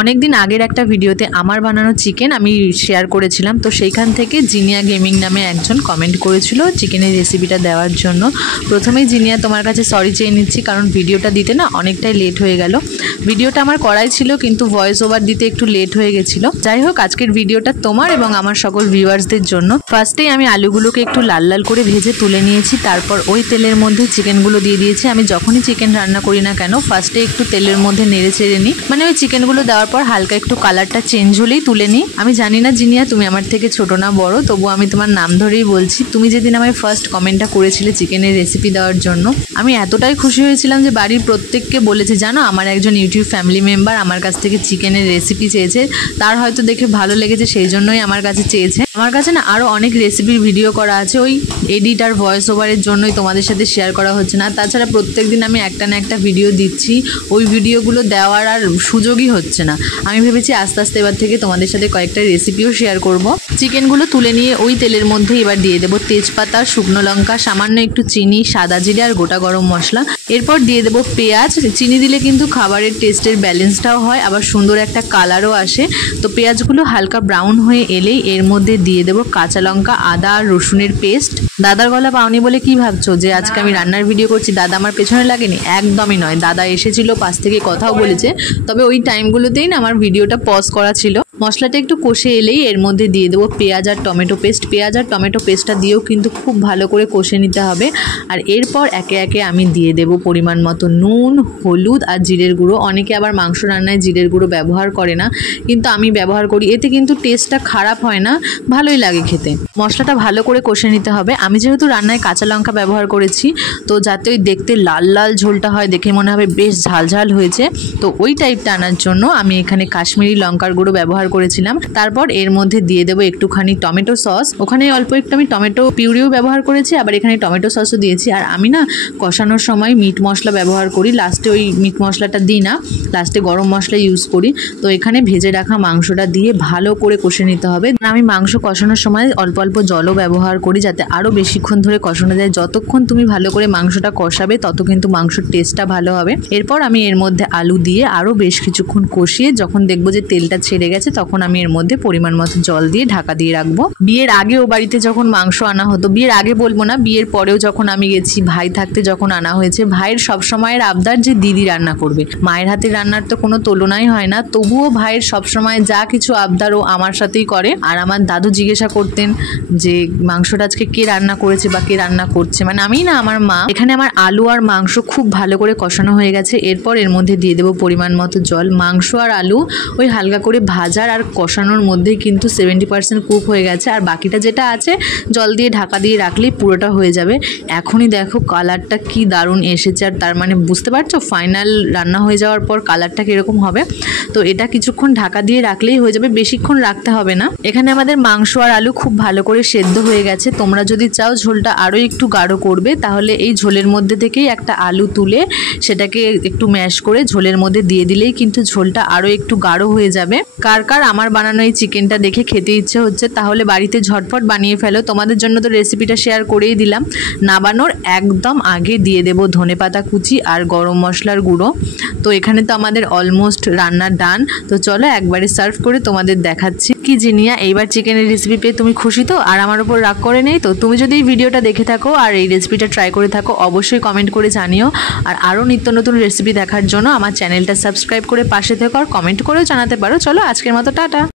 অনেক দিন আগের একটা ভিডিওতে আমার বানানো চিকেন আমি শেয়ার করেছিলাম, তো সেইখান থেকে জিনিয়া গেমিং নামে একজন কমেন্ট করেছিল চিকেনের রেসিপিটা দেওয়ার জন্য। প্রথমেই জিনিয়া তোমার কাছে সরি চেয়ে নিচ্ছি, কারণ ভিডিওটা দিতে না অনেকটাই লেট হয়ে গেল। ভিডিওটা আমার করাই ছিল কিন্তু ভয়েস ওভার দিতে একটু লেট হয়ে গেছিলো। যাই হোক, আজকের ভিডিওটা তোমার এবং আমার সকল ভিউয়ার্সদের জন্য। ফার্স্টেই আমি আলুগুলোকে একটু লাল লাল করে ভেজে তুলে নিয়েছি, তারপর ওই তেলের মধ্যে চিকেনগুলো দিয়ে দিয়েছি। আমি যখনই চিকেন রান্না করি না কেন ফার্স্টে একটু তেলের মধ্যে নেড়ে চেড়ে নিই, মানে ওই চিকেনগুলো দেওয়ার পর হালকা একটু কালারটা চেঞ্জ হলেই তুলে নিই। আমি জানি না জিনিয়া তুমি আমার থেকে ছোট না বড়, তবু আমি তোমার নাম ধরেই বলছি। তুমি যেদিন আমায় ফার্স্ট কমেন্টটা করেছিলে চিকেনের রেসিপি দেওয়ার জন্য, আমি এতটাই খুশি হয়েছিলাম যে বাড়ির প্রত্যেককে বলেছি, জানো আমার একজন ইউটিউব ফ্যামিলি মেম্বার আমার কাছ থেকে চিকেনের রেসিপি চেয়েছে। তার হয়তো দেখে ভালো লেগেছে, সেই জন্যই আমার কাছে চেয়েছে। আমার কাছে না আরও অনেক রেসিপির ভিডিও করা আছে, ওই এডিট আর ভয়েস ওভারের জন্যই তোমাদের সাথে শেয়ার করা হচ্ছে না। তাছাড়া প্রত্যেক দিন আমি একটা না একটা ভিডিও দিচ্ছি, ওই ভিডিওগুলো দেওয়ার আর সুযোগই হচ্ছে না। আমি ভেবেছি আস্তে আস্তে এবার থেকে তোমাদের সাথে কয়েকটা রেসিপিও শেয়ার করব। চিকেনগুলো তুলে নিয়ে ওই তেলের মধ্যে এবার দিয়ে দেবো তেজপাতা, শুকনো লঙ্কা, সামান্য একটু চিনি, সাদা জিরে আর গোটা গরম মশলা। এরপর দিয়ে দেবো পেঁয়াজ। চিনি দিলে কিন্তু খাবারের টেস্টের ব্যালেন্সটাও হয়, আবার সুন্দর একটা কালারও আসে। তো পেঁয়াজগুলো হালকা ব্রাউন হয়ে এলেই এর মধ্যে দিয়ে দেবো কাঁচা লঙ্কা, আদা আর রসুনের পেস্ট। দাদার গলা পাওনি বলে কি ভাবছো যে আজকে আমি রান্নার ভিডিও করছি দাদা আমার পেছনে লাগেনি? একদমই নয়, দাদা এসেছিল, পাশ থেকে কথাও বলেছে, তবে ওই টাইমগুলোতেই না আমার ভিডিওটা পজ করা ছিল। মশলাটা একটু কষে এলেই এর মধ্যে দিয়ে দেবো পেঁয়াজ আর টমেটো পেস্ট। পেঁয়াজ আর টমেটো পেস্টটা দিয়েও কিন্তু খুব ভালো করে কষে নিতে হবে। আর এরপর একে একে আমি দিয়ে দেবো পরিমাণ মতো নুন, হলুদ আর জিরের গুঁড়ো। অনেকে আবার মাংস রান্নায় জিরের গুঁড়ো ব্যবহার করে না, কিন্তু আমি ব্যবহার করি। এতে কিন্তু টেস্টটা খারাপ হয় না, ভালোই লাগে খেতে। মশলাটা ভালো করে কষে নিতে হবে। আমি যেহেতু রান্নায় কাঁচা লঙ্কা ব্যবহার করেছি, তো যাতে ওই দেখতে লাল লাল ঝোলটা হয়, দেখে মনে হবে বেশ ঝাল ঝাল হয়েছে, তো ওই টাইপটা আনার জন্য আমি এখানে কাশ্মীরি লঙ্কার গুঁড়ো ব্যবহার করেছিলাম। তারপর এর মধ্যে দিয়ে দেবো একটুখানি টমেটো সস। ওখানে অল্প একটু আমি টমেটো পিউরিও ব্যবহার করেছি, আবার এখানে টমেটো সসও দিয়েছি। আর আমি না কষানোর সময় মিট মশলা ব্যবহার করি, লাস্টে ওই মিট মশলাটা দিই না, লাস্টে গরম মশলা ইউজ করি। তো এখানে ভেজে রাখা মাংসটা দিয়ে ভালো করে কষে নিতে হবে। আমি মাংস কষানোর সময় অল্প অল্প জলও ব্যবহার করি, যাতে আরও বেশিক্ষণ ধরে কষানো যায়। যতক্ষণ তুমি ভালো করে মাংসটা কষাবে তত কিন্তু মাংসের টেস্টটা ভালো হবে। এরপর আমি এর মধ্যে আলু দিয়ে আরও বেশ কিছুক্ষণ কষিয়ে যখন দেখবো যে তেলটা ছেড়ে গেছে, তখন আমি এর মধ্যে পরিমাণ মতো জল দিয়ে ঢাকা দিয়ে রাখবো। বিয়ের আগেও বাড়িতে যখন মাংস আনা হতো, বিয়ের আগে বলবো না, বিয়ের পরেও যখন আমি গেছি, ভাই থাকতে যখন আনা হয়েছে, ভাইয়ের সবসময়ের আবদার যে দিদি রান্না করবে। মায়ের হাতে রান্নার তো কোনো তুলনাই হয় না, তবুও ভাইয়ের সবসময় যা কিছু আবদার ও আমার সাথেই করে। আর আমার দাদু জিজ্ঞাসা করতেন যে মাংসটা আজকে কে রান্না করেছে বা কে রান্না করছে, মানে আমি না আমার মা। এখানে আমার আলু আর মাংস খুব ভালো করে কষানো হয়ে গেছে। এরপর এর মধ্যে দিয়ে দেবো পরিমাণ মতো জল। মাংস আর আলু ওই হালকা করে ভাজার আর কষানোর মধ্যেই কিন্তু 70% কুক হয়ে গেছে, আর বাকিটা যেটা আছে জল দিয়ে ঢাকা দিয়ে রাখলেই পুরোটা হয়ে যাবে। এখনই দেখো কালারটা কি দারুণ এসেছে, আর তার মানে বুঝতে পারছো ফাইনাল রান্না হয়ে যাওয়ার পর কালারটা কীরকম হবে। তো এটা কিছুক্ষণ ঢাকা দিয়ে রাখলেই হয়ে যাবে, বেশিক্ষণ রাখতে হবে না। এখানে আমাদের মাংস আর আলু খুব ভালো করে সেদ্ধ হয়ে গেছে। তোমরা যদি চাও ঝোলটা আরও একটু গাঢ় করবে, তাহলে এই ঝোলের মধ্যে থেকেই একটা আলু তুলে সেটাকে একটু ম্যাশ করে ঝোলের মধ্যে দিয়ে দিলেই কিন্তু ঝোলটা আরও একটু গাঢ় হয়ে যাবে। কার কার আমার বানানো এই চিকেনটা দেখে খেতে ইচ্ছে হচ্ছে, তাহলে বাড়িতে ঝটপট বানিয়ে ফেলো। তোমাদের জন্য তো রেসিপিটা শেয়ার করেই দিলাম। নাবানোর একদম আগে দিয়ে দেবো ধনেপাতা কুচি আর গরম মশলার গুঁড়ো। তো এখানে তো আমাদের অলমোস্ট রান্না ডান। তো চলো একবারে সার্ভ করে তোমাদের দেখাচ্ছি। কি জিনিয়া, এইবার চিকেনের রেসিপি পেয়ে তুমি খুশি তো? আর আমার উপর রাগ করে নেই তো? তুমি যদি এই ভিডিওটা দেখে থাকো আর এই রেসিপিটা ট্রাই করে থাকো, অবশ্যই কমেন্ট করে জানিও। আর আরও নিত্য নতুন রেসিপি দেখার জন্য আমার চ্যানেলটা সাবস্ক্রাইব করে পাশে থেকো, আর কমেন্ট করেও জানাতে পারো। চলো আজকের মতো টাটা।